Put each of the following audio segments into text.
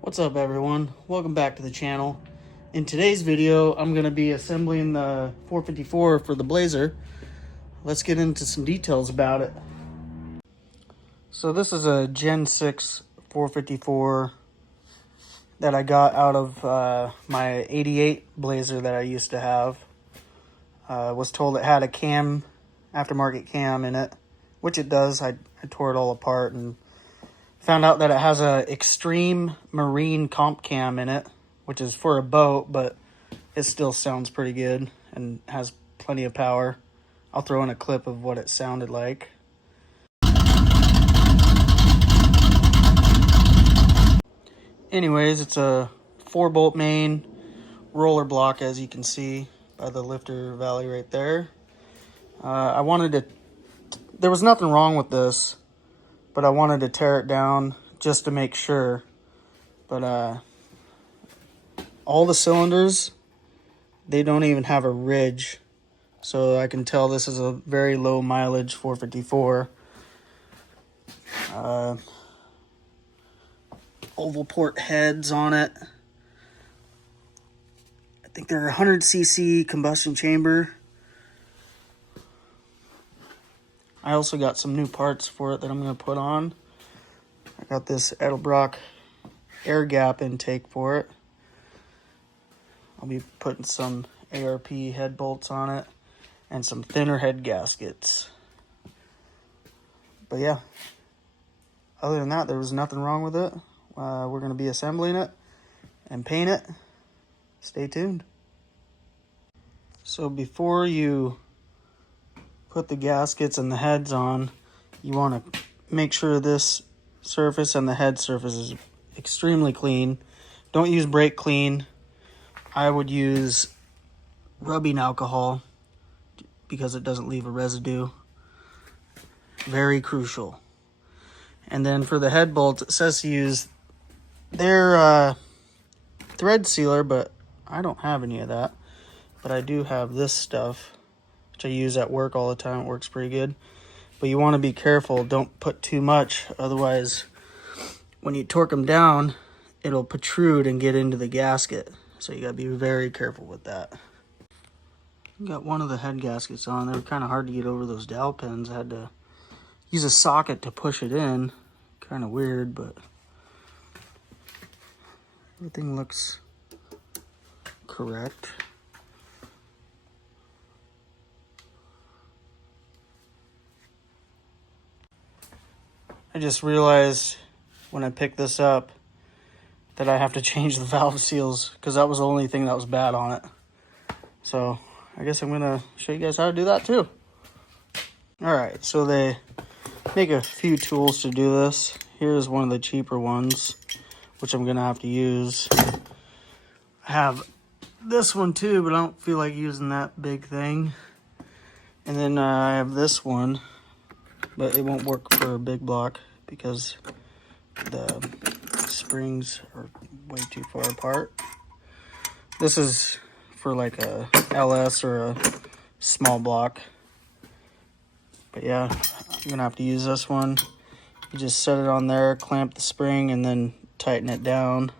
What's up everyone? Welcome back to the channel. In today's video, I'm going to be assembling the 454 for the Blazer. Let's get into some details about it. So this is a Gen 6 454 that I got out of my 88 Blazer that I used to have. Was told it had a cam, aftermarket cam in it, which it does. I tore it all apart and found out that it has a extreme marine comp cam in it, which is for a boat, but it still sounds pretty good and has plenty of power. I'll throw in a clip of what it sounded like. Anyways, it's a 4-bolt main roller block, as you can see by the lifter valley right there. There was nothing wrong with this, but I wanted to tear it down just to make sure. But all the cylinders, they don't even have a ridge, so I can tell this is a very low mileage 454. Oval port heads on it. I think they're 100cc combustion chamber. I also got some new parts for it that I'm going to put on. I got this Edelbrock air gap intake for it. I'll be putting some ARP head bolts on it and some thinner head gaskets. But yeah, other than that, there was nothing wrong with it. We're going to be assembling it and paint it. Stay tuned. So before you put the gaskets and the heads on, you want to make sure this surface and the head surface is extremely clean. Don't use brake clean. I would use rubbing alcohol because it doesn't leave a residue. Very crucial. And then for the head bolts, it says to use their thread sealer, but I don't have any of that. But I do have this stuff, which I use at work all the time. It works pretty good. But you want to be careful. Don't put too much. Otherwise, when you torque them down, it'll protrude and get into the gasket. So you got to be very careful with that. Got one of the head gaskets on. They were kind of hard to get over those dowel pins. I had to use a socket to push it in. Kind of weird, but everything looks correct. I just realized when I picked this up that I have to change the valve seals because that was the only thing that was bad on it. So I guess I'm gonna show you guys how to do that too. Alright, so they make a few tools to do this. Here's one of the cheaper ones, which I'm gonna have to use. I have this one too, but I don't feel like using that big thing. And then I have this one, but it won't work for a big block because the springs are way too far apart. This is for like a LS or a small block. But yeah, I'm gonna have to use this one. You just set it on there, clamp the spring, and then tighten it down.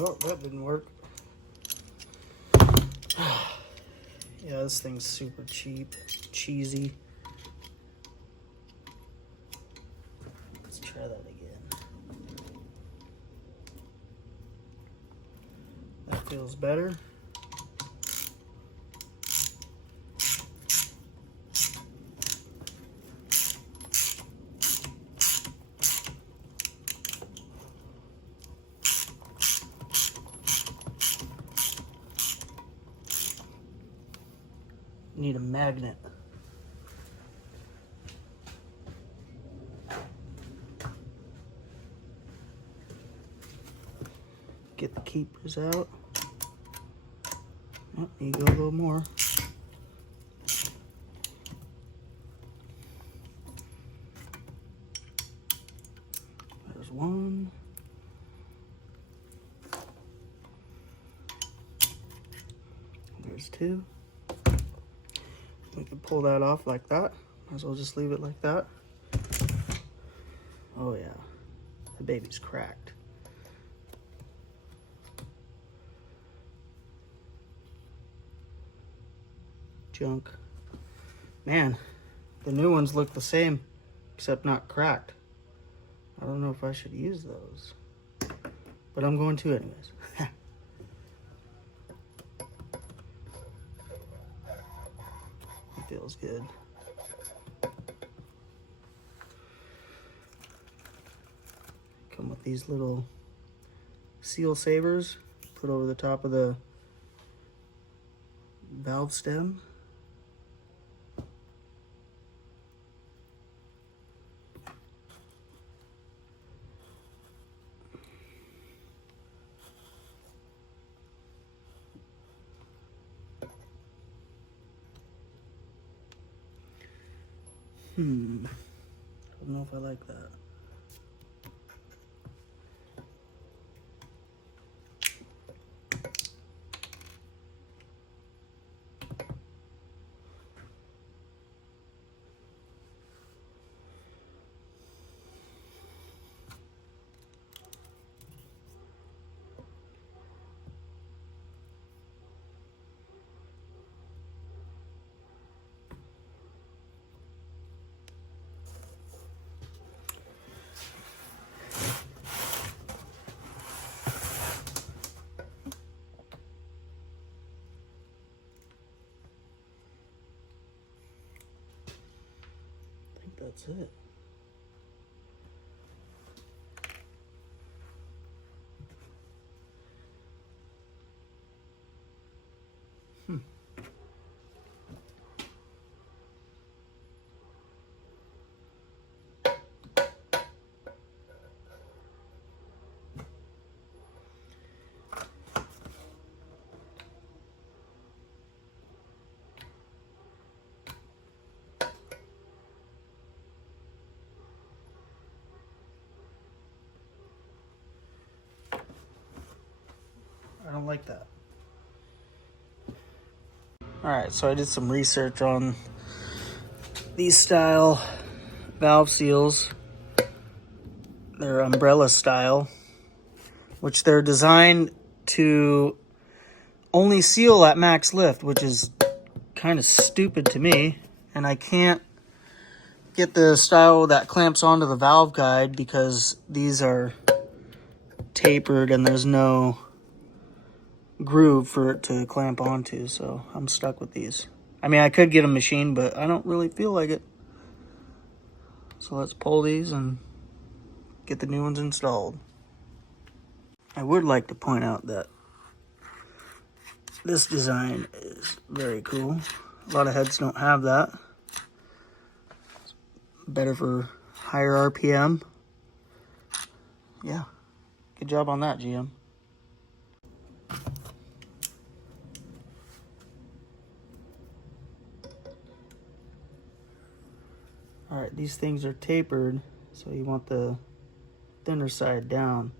Oh, that didn't work. Yeah, this thing's super cheesy. Let's try that again. That feels better. Need a magnet. Get the keepers out. Oh, you go a little more. There's one. There's two. We can pull that off like that. Might as well just leave it like that. Oh yeah, the baby's cracked. Junk. Man, the new ones look the same, except not cracked. I don't know if I should use those, but I'm going to anyways. It feels good. Come with these little seal savers, put over the top of the valve stem. I don't know if I like that. I think that's it. I don't like that. Alright, so I did some research on these style valve seals. They're umbrella style, which they're designed to only seal at max lift, which is kind of stupid to me. And I can't get the style that clamps onto the valve guide because these are tapered and there's no groove for it to clamp onto, so I'm stuck with these. I mean, I could get a machine, but I don't really feel like it. So let's pull these and get the new ones installed. I would like to point out that this design is very cool. A lot of heads don't have that. It's better for higher RPM. Yeah, good job on that, GM. All right, these things are tapered, so you want the thinner side down.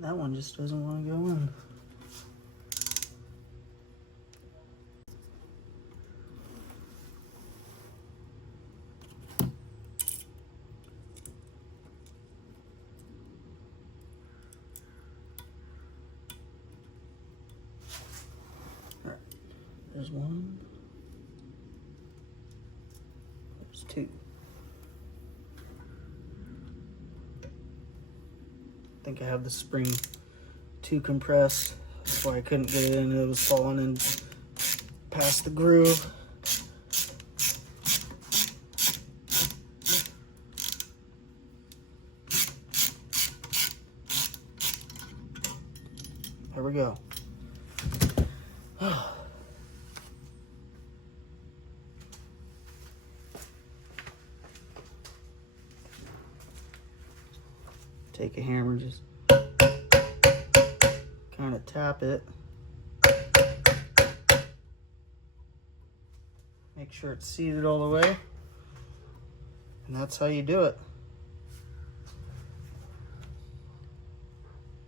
That one just doesn't want to go in. All right, there's one. There's two. think I have the spring too compressed. That's why I couldn't get it in. It was falling in past the groove. There we go. Take a hammer, just kind of tap it. Make sure it's seated all the way. And that's how you do it.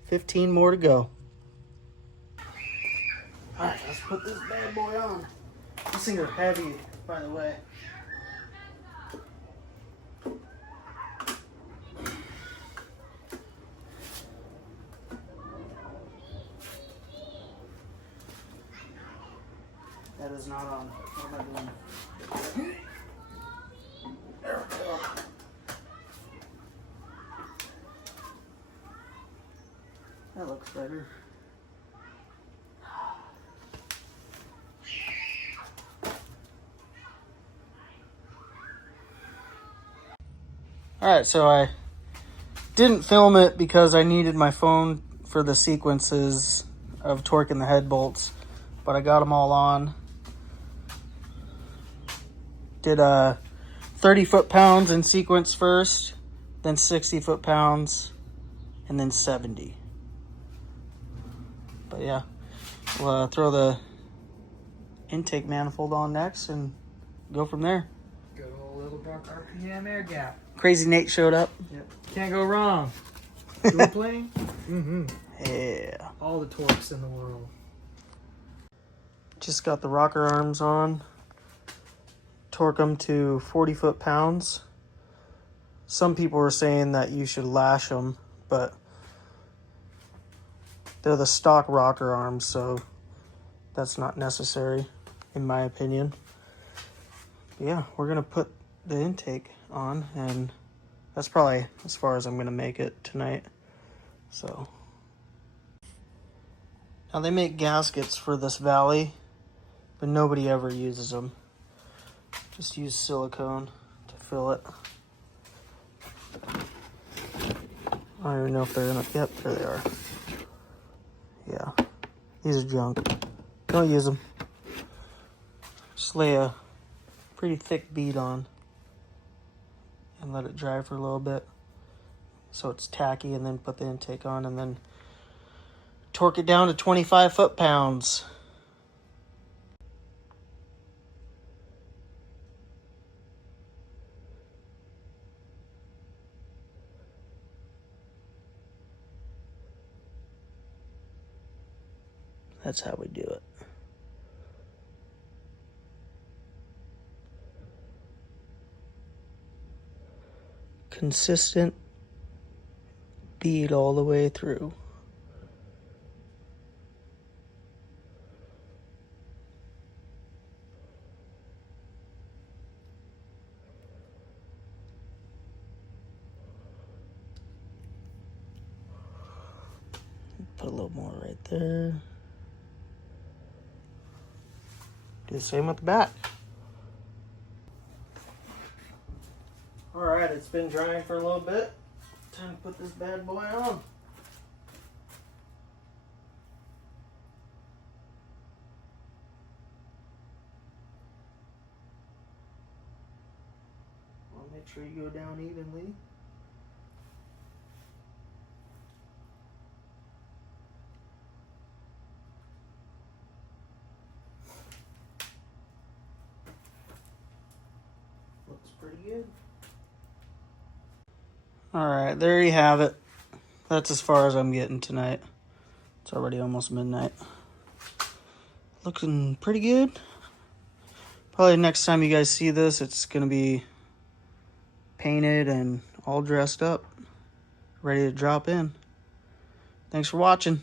15 more to go. Alright, let's put this bad boy on. These things are heavy, by the way. That is not on. What am I doing? There we go. That looks better. Alright, so I didn't film it because I needed my phone for the sequences of torquing the head bolts, but I got them all on. Did 30 foot-pounds in sequence first, then 60 foot-pounds, and then 70. But yeah, we'll throw the intake manifold on next and go from there. Good old little dark RPM air gap. Crazy Nate showed up. Yep. Can't go wrong. Dual plane? Mm-hmm. Yeah. All the torques in the world. Just got the rocker arms on. Torque them to 40 foot-pounds. Some people were saying that you should lash them, but they're the stock rocker arms, so that's not necessary, in my opinion. But yeah, we're going to put the intake on, and that's probably as far as I'm going to make it tonight. So now they make gaskets for this valley, but nobody ever uses them. Just use silicone to fill it. I don't even know if they're in it. Yep, there they are. Yeah, these are junk. Don't use them. Just lay a pretty thick bead on and let it dry for a little bit so it's tacky, and then put the intake on and then torque it down to 25 foot-pounds. That's how we do it. Consistent bead all the way through. Put a little more right there. Do the same with the back. Alright, it's been drying for a little bit. Time to put this bad boy on. Well, make sure you go down evenly. Looks pretty good. Alright, there you have it. That's as far as I'm getting tonight. It's already almost midnight. Looking pretty good. Probably next time you guys see this, it's going to be painted and all dressed up, ready to drop in. Thanks for watching.